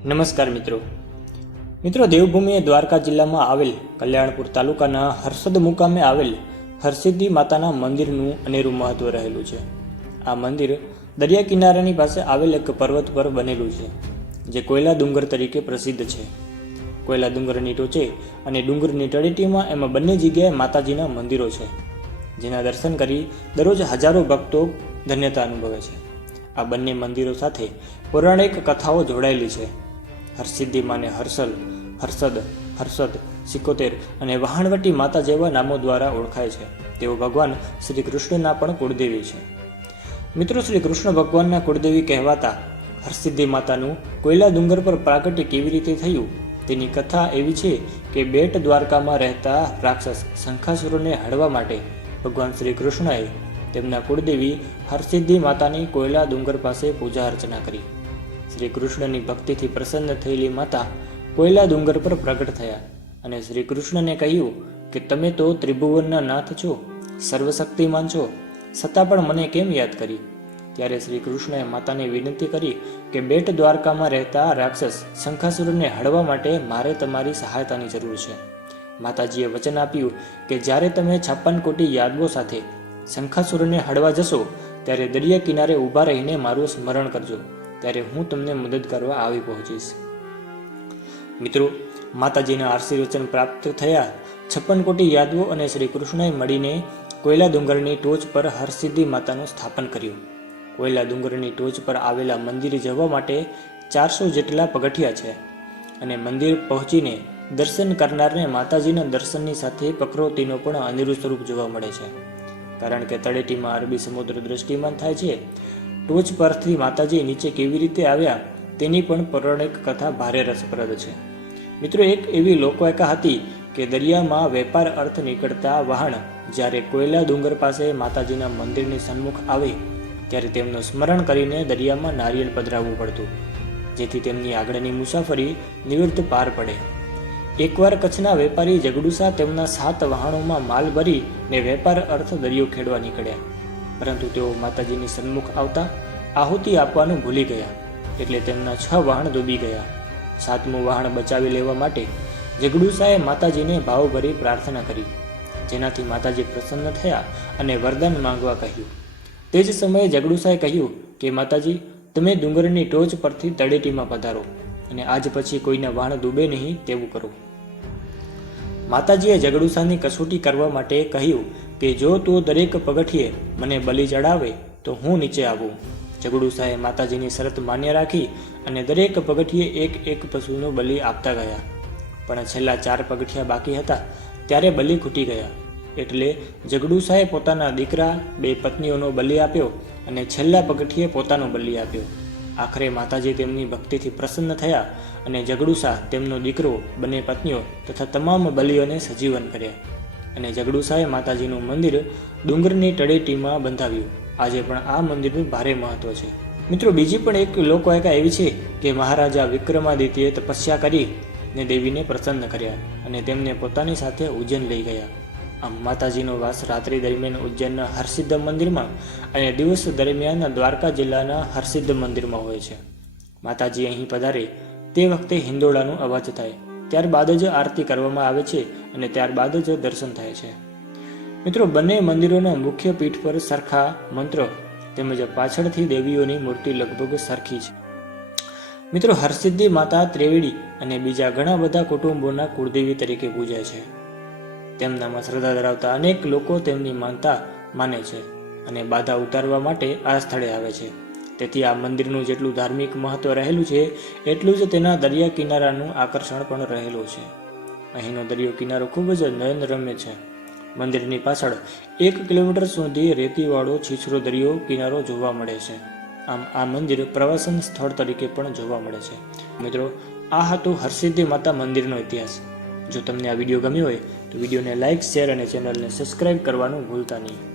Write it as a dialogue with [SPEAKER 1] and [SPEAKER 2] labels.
[SPEAKER 1] નમસ્કાર મિત્રો. મિત્રો દેવભૂમિ એ દ્વારકા જિલ્લામાં આવેલ કલ્યાણપુર તાલુકાના હર્ષદ મુકામે આવેલ હરસિદ્ધિ માતાના મંદિરનું અનેરું મહત્વ રહેલું છે. આ મંદિર દરિયા કિનારાની પાસે આવેલ એક પર્વત પર બનેલું છે, જે કોયલા ડુંગર તરીકે પ્રસિદ્ધ છે. કોયલા ડુંગરની ટોચે અને ડુંગરની તળેટીમાં એમાં બંને જગ્યાએ માતાજીના મંદિરો છે, જેના દર્શન કરી દરરોજ હજારો ભક્તો ધન્યતા અનુભવે છે. આ બંને મંદિરો સાથે પૌરાણિક કથાઓ જોડાયેલી છે. હરસિદ્ધિ માને હર્ષલ, હર્ષદ હર્ષદ, સિકોતેર અને વહાણવટી માતા જેવા નામો દ્વારા ઓળખાય છે. તેઓ ભગવાન શ્રી કૃષ્ણના પણ કુળદેવી છે. મિત્રો, શ્રી કૃષ્ણ ભગવાનના કુળદેવી કહેવાતા હરસિદ્ધિ માતાનું કોયલા ડુંગર પર પ્રાગટ્ય કેવી રીતે થયું? તેની કથા એવી છે કે બેટ દ્વારકામાં રહેતા રાક્ષસ શંખાસુરોને હળવા માટે ભગવાન શ્રી કૃષ્ણએ તેમના કુળદેવી હરસિદ્ધિ માતાની કોયલા ડુંગર પાસે પૂજા અર્ચના કરી. શ્રી કૃષ્ણની ભક્તિથી પ્રસન્ન થયેલી માતા કોયલા ડુંગર પર પ્રગટ થયા અને શ્રી કૃષ્ણને કહ્યું કે તમે તો ત્રિભુવનના નાથ છો, સર્વશક્તિમાન છો, છતાં પણ મને કેમ યાદ કરી? ત્યારે શ્રી કૃષ્ણએ માતાને વિનંતી કરી કે બેટ દ્વારકામાં રહેતા રાક્ષસ શંખાસુરને હળવા માટે મારે તમારી સહાયતાની જરૂર છે. માતાજીએ વચન આપ્યું કે જ્યારે તમે છપ્પન કોટી યાદવો સાથે શંખાસુરને હળવા જશો, ત્યારે દરિયા કિનારે ઊભા રહીને મારું સ્મરણ કરજો. ત્યારે હું તમને મદદ કરવા આવી પહોંચીશ. મિત્રો, માતાજીના આશીર્વચન પ્રાપ્ત થયા. છપ્પન કોટી યાદવો અને શ્રી કૃષ્ણએ મળીને કોયલા ડુંગરની ટોચ પર હરસિદ્ધિ માતાનું સ્થાપન કર્યું. કોયલા ડુંગરની ટોચ પર આવેલા મંદિરે જવા માટે ચારસો જેટલા પગથિયા છે અને મંદિર પહોંચીને દર્શન કરનારને માતાજીના દર્શનની સાથે પ્રકૃતિનો પણ અનેરું સ્વરૂપ જોવા મળે છે. કારણ કે તળેટીમાં અરબી સમુદ્ર દ્રષ્ટિમાન થાય છે. ટોચ પરથી માતાજી નીચે કેવી રીતે આવ્યા તેની પણ પૌરાણિક કથા ભારે રસપ્રદ છે. મિત્રો, એક એવી લોકવાયકા હતી કે દરિયામાં વેપાર અર્થ નીકળતા વહાણ જ્યારે કોયલા ડુંગર પાસે માતાજીના મંદિરની સન્મુખ આવે, ત્યારે તેમનું સ્મરણ કરીને દરિયામાં નારિયેળ પધરાવવું પડતું, જેથી તેમની આગળની મુસાફરી નિવૃત્ત પાર પડે. એકવાર કચ્છના વેપારી જગડુસા તેમના સાત વહાણોમાં માલ ભરી ને વેપાર અર્થ દરિયો ખેડવા નીકળ્યા. પરંતુ તેઓ માતાજીની સન્મુખ આવતા આહુતિ આપવાનું ભૂલી ગયા એટલે તેમના છ વાહણ ડૂબી ગયા. સાતમું વાહણ બચાવી લેવા માટે જગડુસાએ માતાજીને ભાવભરી પ્રાર્થના કરી, જેનાથી માતાજી પ્રસન્ન થયા અને વરદાન માંગવા કહ્યું. તે જ સમયે જગડુસાએ કહ્યું કે, માતાજી, તમે ડુંગરની ટોચ પરથી તળેટીમાં પધારો અને આજ પછી કોઈના વાહણ ડૂબે નહીં તેવું કરો. માતાજીએ જગડુસાની કસોટી કરવા માટે કહ્યું કે જો તું દરેક પગઠીએ મને બલિ ચડાવે, તો હું નીચે આવું. જગડુસાએ માતાજીની શરત માન્ય રાખી અને દરેક પગઠીએ એક એક પશુનો બલિ આપતા ગયા. પણ છેલ્લા ચાર પગઠિયા બાકી હતા, ત્યારે બલિ ખૂટી ગયા. એટલે જગડુસાએ પોતાના દીકરા, બે પત્નીઓનો બલિ આપ્યો અને છેલ્લા પગઠીએ પોતાનો બલિ આપ્યો. આખરે માતાજી તેમની ભક્તિથી પ્રસન્ન થયા અને જગડુસા તેમનો દીકરો, બંને પત્નીઓ તથા તમામ બલિઓને સજીવન કર્યા. અને જગડુસાએ માતાજીનું મંદિર ડુંગરની તળેટીમાં બંધાવ્યું. આજે પણ આ મંદિરનું ભારે મહત્વ છે. મિત્રો, બીજી પણ એક લોકવાયકા એવી છે કે મહારાજા વિક્રમાદિત્યએ તપસ્યા કરી ને દેવીને પ્રસન્ન કર્યા અને તેમને પોતાની સાથે ઉજ્જૈન લઈ ગયા. આમ માતાજીનો વાસ રાત્રિ દરમિયાન ઉજ્જૈનના હરસિદ્ધ મંદિરમાં અને દિવસ દરમિયાન દ્વારકા જિલ્લાના હરસિદ્ધ મંદિરમાં હોય છે. માતાજી અહીં પધારે તે વખતે હિંદોળાનો અવાજ થાય. ત્યારબાદ જ આરતી કરવામાં આવે છે અને ત્યારબાદ જ દર્શન થાય છે. મિત્રો, બંને મંદિરોના મુખ્ય પીઠ પર સરખા મંત્ર તેમજ પાછળથી દેવીઓની મૂર્તિ લગભગ સરખી છે. મિત્રો, હરસિદ્ધિ માતા ત્રિવેડી અને બીજા ઘણા બધા કુટુંબોના કુળદેવી તરીકે પૂજાય છે. તેમનામાં શ્રદ્ધા ધરાવતા અનેક લોકો તેમની માનતા માને છે અને બાધા ઉતારવા માટે આ સ્થળે આવે છે. તેથી આ મંદિરનું જેટલું ધાર્મિક મહત્વ રહેલું છે, એટલું જ તેના દરિયા કિનારાનું આકર્ષણ પણ રહેલું છે. અહીંનો દરિયો કિનારો ખૂબ જ નયનરમ્ય છે. મંદિરની પાછળ એક કિલોમીટર સુધી રેતીવાળો છીછરો દરિયો કિનારો જોવા મળે છે. આમ આ મંદિર પ્રવાસન સ્થળ તરીકે પણ જોવા મળે છે. મિત્રો, આ હતો હરસિદ્ધિ માતા મંદિરનો ઇતિહાસ. જો તમને આ વીડિયો ગમ્યો હોય, તો વિડીયોને લાઇક શેર અને ચેનલને સબસ્ક્રાઇબ કરવાનું ભૂલતા નહીં.